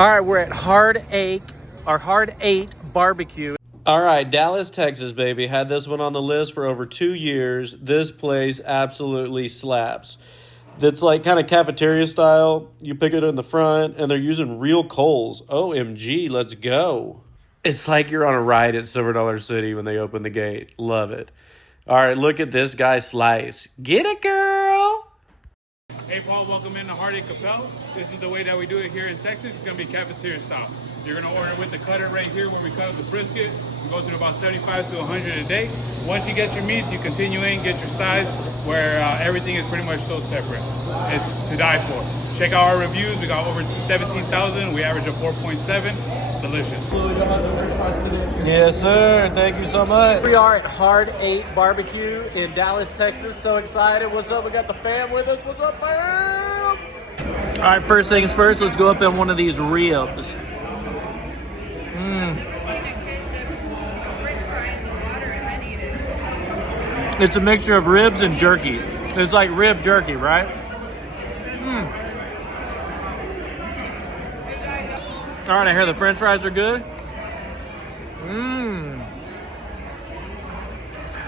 All right, we're at Hard Eight BBQ. All right, Dallas, Texas, baby. Had this one on the list for over 2 years. This place absolutely slaps. It's like kind of cafeteria style. You pick it in the front, and they're using real coals. OMG, let's go. It's like you're on a ride at Silver Dollar City when they open the gate. Love it. All right, look at this guy slice. Get it, girl. Hey, Paul, welcome into Hard Eight Capel. This is the way that we do it here in Texas. It's going to be cafeteria style. So you're going to order with the cutter right here where we cut up the brisket. We go through about 75 to 100 a day. Once you get your meats, you continue in, get your sides, where everything is pretty much sold separate. It's to die for. Check out our reviews. We got over 17,000. We average a 4.7. It's delicious. Yes, sir. Thank you so much. We are at Hard Eight BBQ in Dallas, Texas. So excited. What's up? We got the fam with us. What's up, fam? All right, first things first. Let's go up in one of these ribs. It's a mixture of ribs and jerky. It's like rib jerky, right? All right, I hear the french fries are good.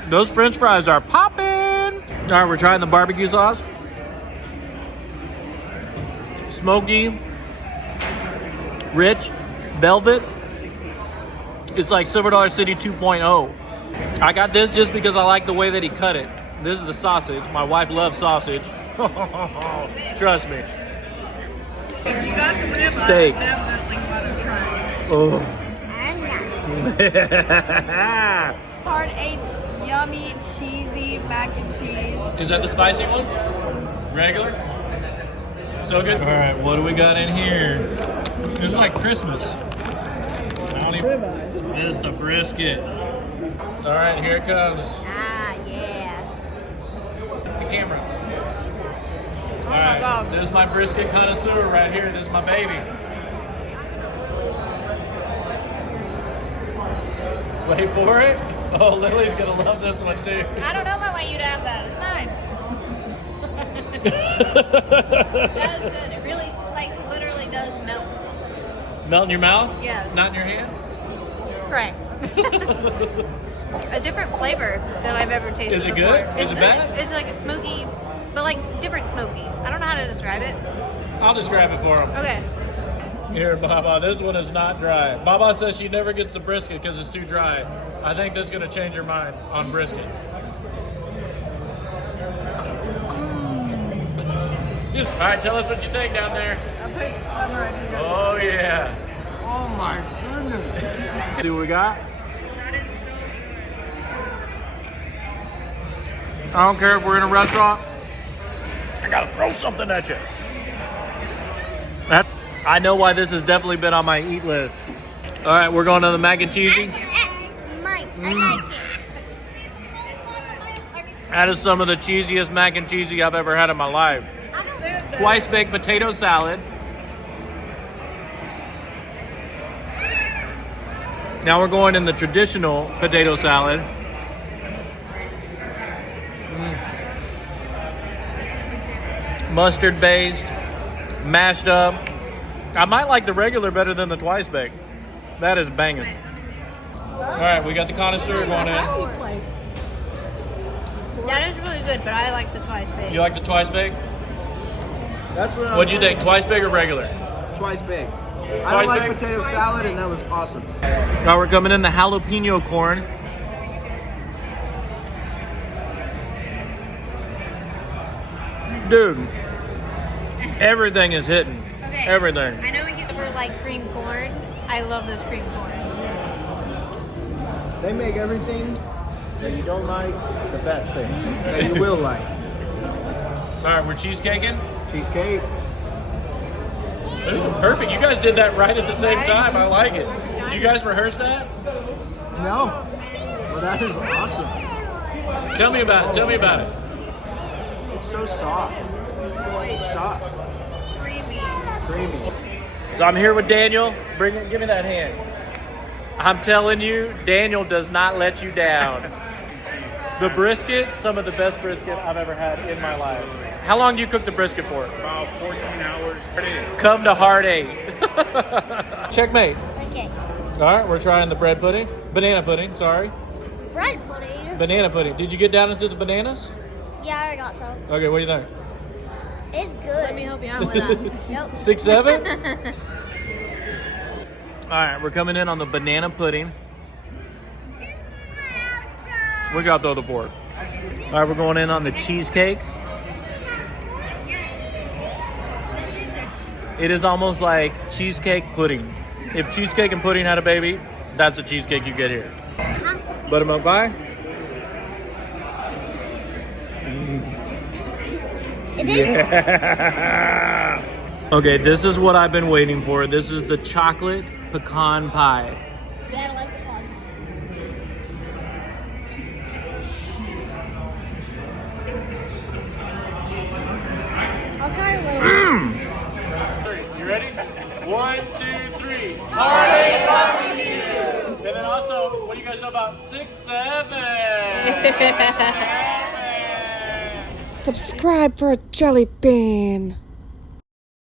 Those french fries are popping. All right, we're trying the barbecue sauce. Smoky, rich, velvet. It's like Silver Dollar City 2.0. I got this just because I like the way that he cut it. This is the sausage. My wife loves sausage. Trust me. If you got the rib, Steak. I definitely want to try. Oh. Hard Eight's yummy, cheesy mac and cheese. Is that the spicy one? Regular? So good. All right, what do we got in here? It's like Christmas. This is the brisket. All right, here it comes. Ah, yeah. The camera. Oh All my right, God. this is my brisket connoisseur right here. This is my baby. Wait for it. Oh, Lily's gonna love this one too. I don't know if I want you to have that. It's mine. That is good. It really, literally does melt. Melt in your mouth? Yes. Not in your hand? Correct. A different flavor than I've ever tasted Is it before. good? It's Is it good. bad? It's like a smoky, but like different smoky. I don't know how to describe it. I'll describe it for him. Okay. Here, Baba, this one is not dry. Baba says she never gets the brisket because it's too dry. I think this is going to change your mind on brisket. All right, tell us what you think down there. I'm putting some right here. Oh, yeah. Oh my goodness. See what we got? I don't care if we're in a restaurant. I got to throw something at you. I know why this has definitely been on my eat list. All right, we're going to the mac and cheesy. That is some of the cheesiest mac and cheesy I've ever had in my life. Twice baked potato salad. Now we're going in the traditional potato salad. Mustard based, mashed up. I might like the regular better than the twice baked. That is banging. All right, we got the connoisseur going in. That is really good, but I like the twice baked. You like the twice baked? That's what I What'd you think, twice baked or regular? Twice baked. I Twice don't like baked? potato salad, and that was awesome. Now we're coming in the jalapeno corn. Dude, everything is hitting. Okay. Everything. I know we get for like cream corn. I love this cream corn. They make everything that you don't like the best thing that you will like. All right, we're cheesecaking. Cheesecake. Ooh, perfect. You guys did that right at the same Right? time. I like it. Did you guys rehearse that? No. Well, that is awesome. Tell me about it. Tell me about it. It's so soft. Soft. Creamy. So I'm here with Daniel. Bring it. Give me that hand. I'm telling you, Daniel does not let you down. The brisket, some of the best brisket I've ever had in my life. How long do you cook the brisket for? About 14 hours. Come to Hard Eight. Checkmate. Okay. All right, we're trying the bread pudding. Banana pudding, sorry. Bread pudding? Banana pudding. Did you get down into the bananas? Yeah, I got some. Okay, what do you think? It's good. Let me help you out with that. Nope. 6, 7? All right, we're coming in on the banana pudding. We got to throw the board. All right, we're going in on the cheesecake. It is almost like cheesecake pudding. If cheesecake and pudding had a baby, that's the cheesecake you get here. Buttermilk pie. It is. Yeah. Okay, this is what I've been waiting for. This is the chocolate pecan pie. Yeah, I like the fudge. I'll try a little. You ready? 1, 2, 3. Hard Eight BBQ. And then also, what do you guys know about 6, 7? Subscribe for a jelly bean.